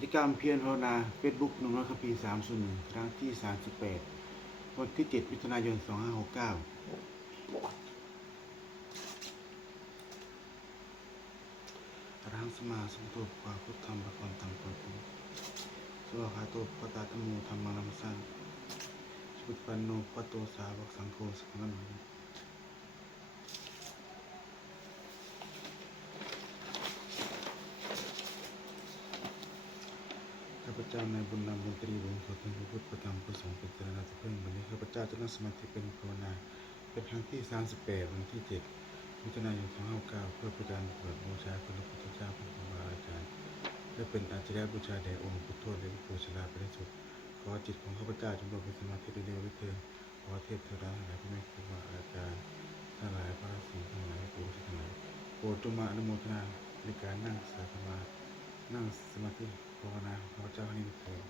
กิจกรรมเพียรภาวนา Facebook หนุ่มน้อยคัมภีร์301 ครั้งที่ 38 วันที่ 7 มิถุนายน 2569อรหังสัมมาสัมพุทโธภะพุทธังภะคะวันตังภะคะสวากขาโตภะคะตะโมธัมมังนัมสสามิสุปฏิปันโนภะคะวะโตสาวกสังโฆสังฆังนามิข้าพเจ้าในบุญนำบุญตรีวงศ์ขอถึงพระพุทธพระธรรมพระสงฆ์เป็นสรณะที่พึ่งวันนี้ข้าพเจ้าจะนั่งสมาธิเป็นภาวนาเป็นครั้งที่ 38 วันที่ 7 มิถุนายน 2569 เพื่อประการเปิดบูชาพระพุทธเจ้าพระครูบาอาจารย์และเป็นอาจารย์บูชาแด่องค์พุทโธและพระโสดาบริสุทธิ์ขอจิตของข้าพเจ้าจงรวมเป็นสมาธิเร็วๆเถิดขอเทพเทวดาทั้งหลายพระแม่ครูบาอาจารย์ทั้งหลายพระราศีทั้งหลายปู่ทั้งหลายโปรดจงมาอนุโมทนาในการนั่งสมาธิภาวนาของข้าพเจ้าให้เถิด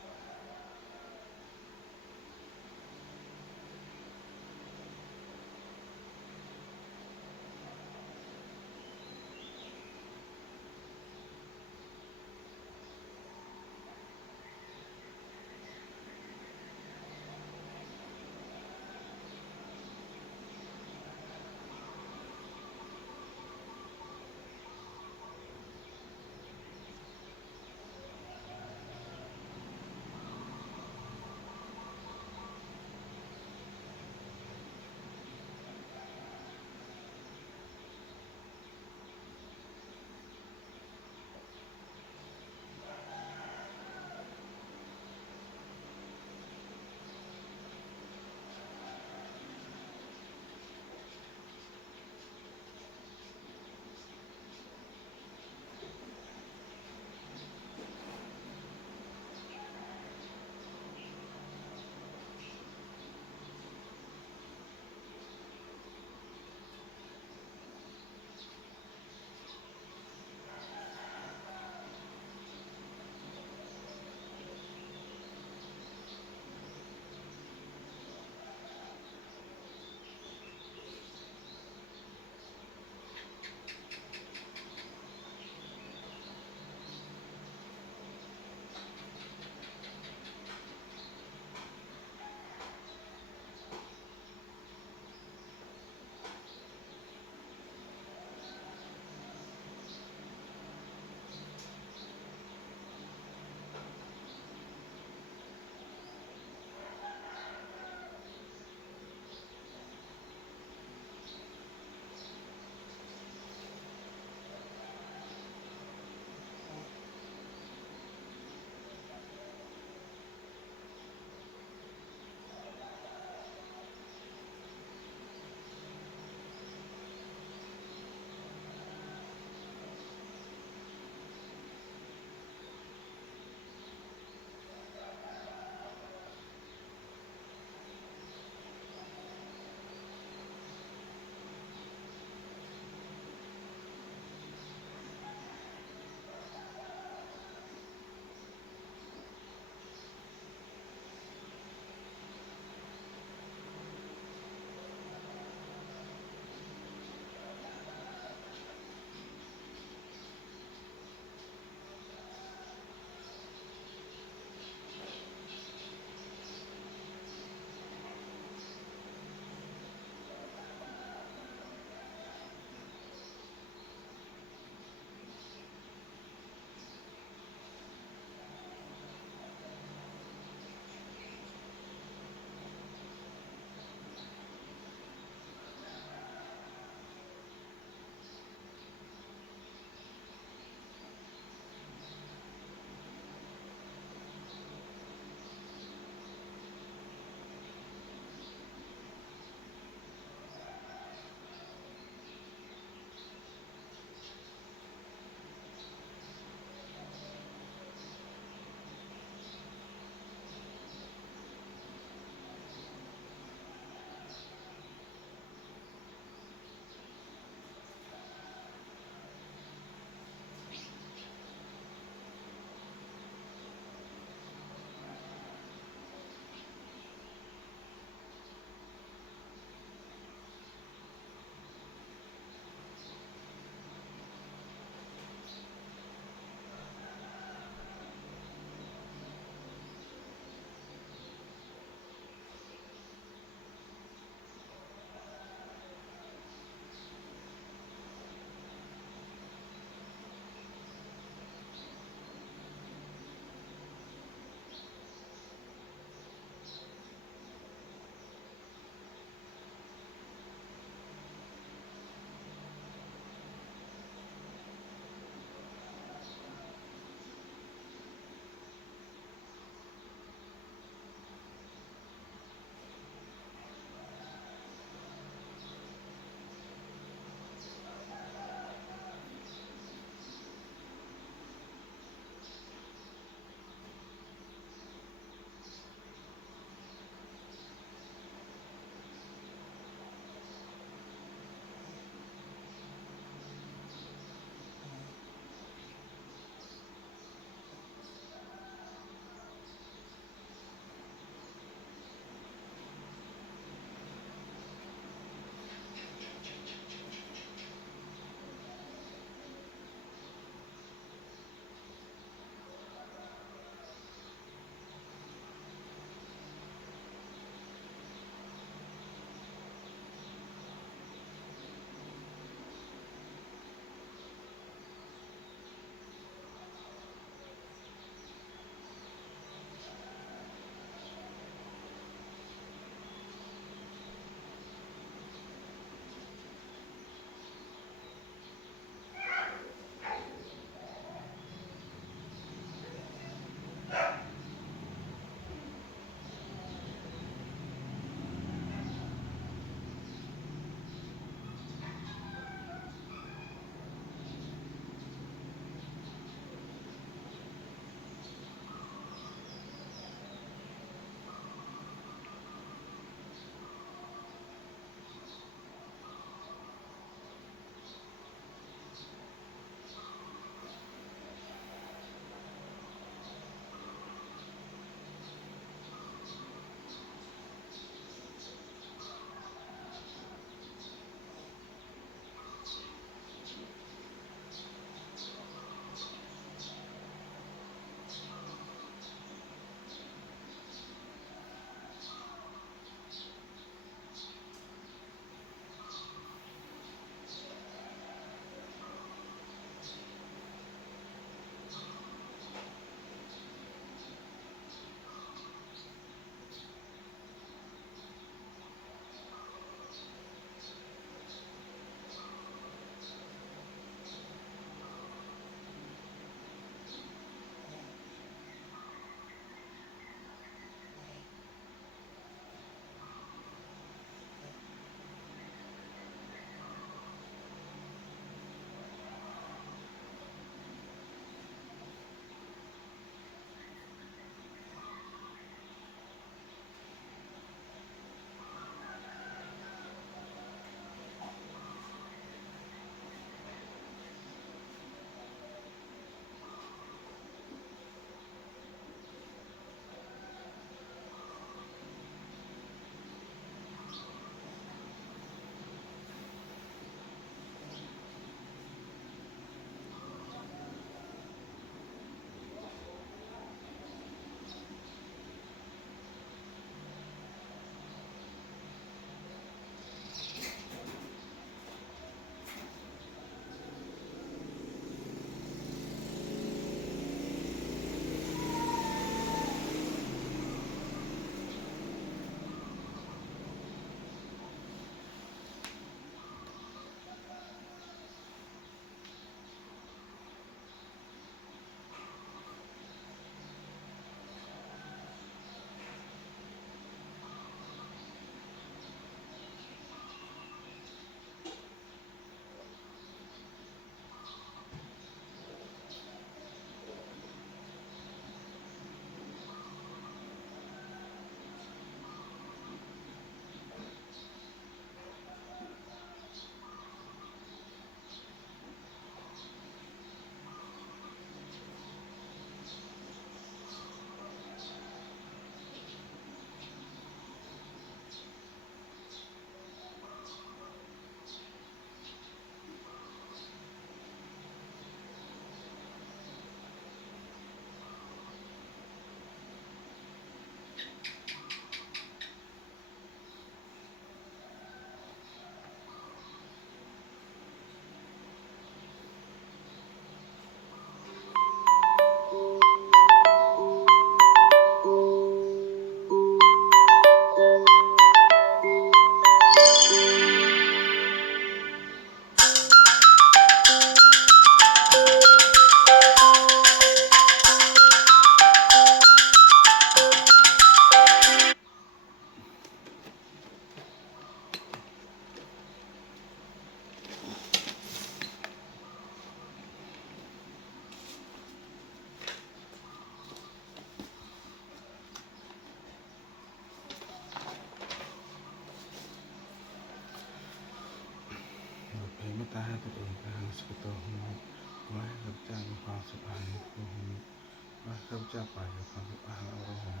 จ้าปราศจากความทุกข์อาหารอรหัง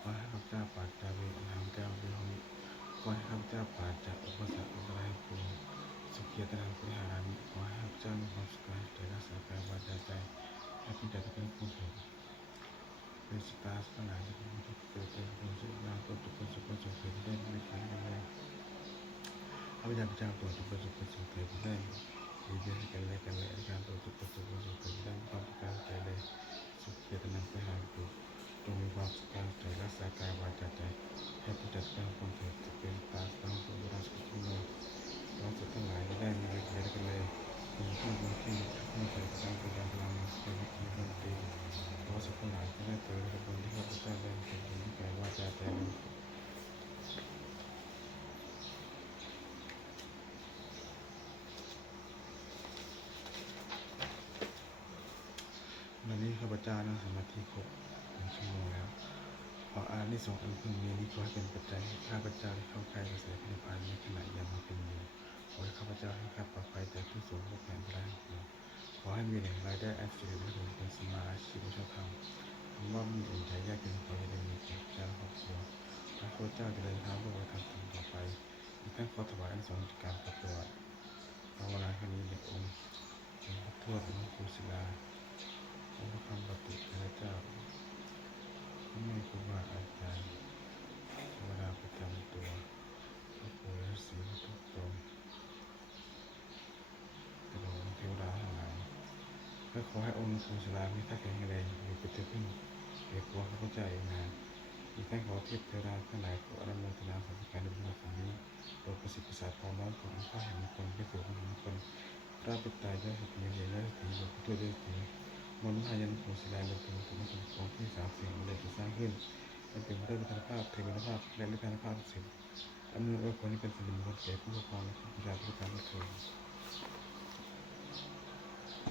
ขอให้ข้าพเจ้าปราศจากเวรอหังแก้วเวหมิขอให้ข้าพเจ้าปราศจากอุปสรรคอันตรายปวงสุขียตนังปริหารามิขอให้ข้าพเจ้ามีความสุขกายใจรักษากายวาจาใจให้เป็นใจทุกข์พ้นทุกข์เป็นสตาร์ทั้งหลายที่เป็นทุกข์เกิดเป็นคนสุขนาก็ทุกคนสุขสุขเกิดได้ไม่ทันกันเลยข้าพเจ้าพระเจ้าตัวทุกคนสุขสุขเกิดได้ดีเยี่ยมกันเลยในการตัวทุกคนสุขสุขเกิดได้ความทุกข์กายใจเลยสุขียตนังปริหารามิจงมีความสุขกายใจรักษากายวาจาใจให้เป็นใจทุกข์พ้นทุกข์จะเป็นสตาร์ทั้งตัวราชกิจที่มีเราจะทั้งหลายได้มีเวทีกันเลยมีผู้มีที่มีใจกระด้างกระด้างพลังเป็นวิธีดนตรีเราจะทั้งหลายจะได้เจอกระบวนที่ข้าพเจ้าได้เป็นสิ่งที่แก่ว่าจะแต่วันนี้ข้าพเจ้านั่งสมาธิครบ1 ชั่วโมงแล้วขออานิสงส์อันพึงมีนี้ขอให้เป็นปัจจัยให้ข้าพเจ้าได้เข้าใกล้กระแสพระนิพพานในขณะยังมาเป็นอยู่ขอให้ข้าพเจ้าให้ข้าปลอดภัยจากทุกโศกโรคภัยอันตรายขอให้มีแหล่งรายได้อันสิริและเป็นสมาอาชีพชอบธรรมว่ามีอื่นใช้ยากเกินขอให้ได้มีแก่เจ้าครอบครัวพระโคเจ้าจะเดินทางเพื่อทำต่อไปอีกทั้งขอถวายอันสงฆ์การประกวดภาวนาครั้งนี้ในองค์หลวงพ่อทวดหลวงปู่ศิลาองค์พระคำปฏิพระเจ้าพระแม่ครูบาอาจารย์เทวดาประจำตัวพระปู่ฤาษีทุกตนกระโดดเทวดาทั้งหลายเพื่อขอให้องค์ปู่ศิลามีท่าแข็งแรงอยู่เป็นที่พึ่งเอกวังข้าพเจ้าเองนะอีกทั้งขอเทพเทวดาทั้งหลายขออนุโมทนาสาธุการในบุญกุศลนี้โปรดประสิทธิ์ประสาทความร้อนของพระแห่งมงคลพระสุขของมงคลพระปิตายได้สติเยได้สติหลวงพ่อช่วยได้สติมนุษย์พายันปู่ศิลาเป็นตัวสมบัติของที่30เลยจะสร้างขึ้นเป็นพระพุทธภาพเทวภาพและฤทธาภาพสิบอำนวยผลให้เป็นสิริมงคลแก่ผู้ปกครองและผู้ประชาชนทุกท่านทุกคน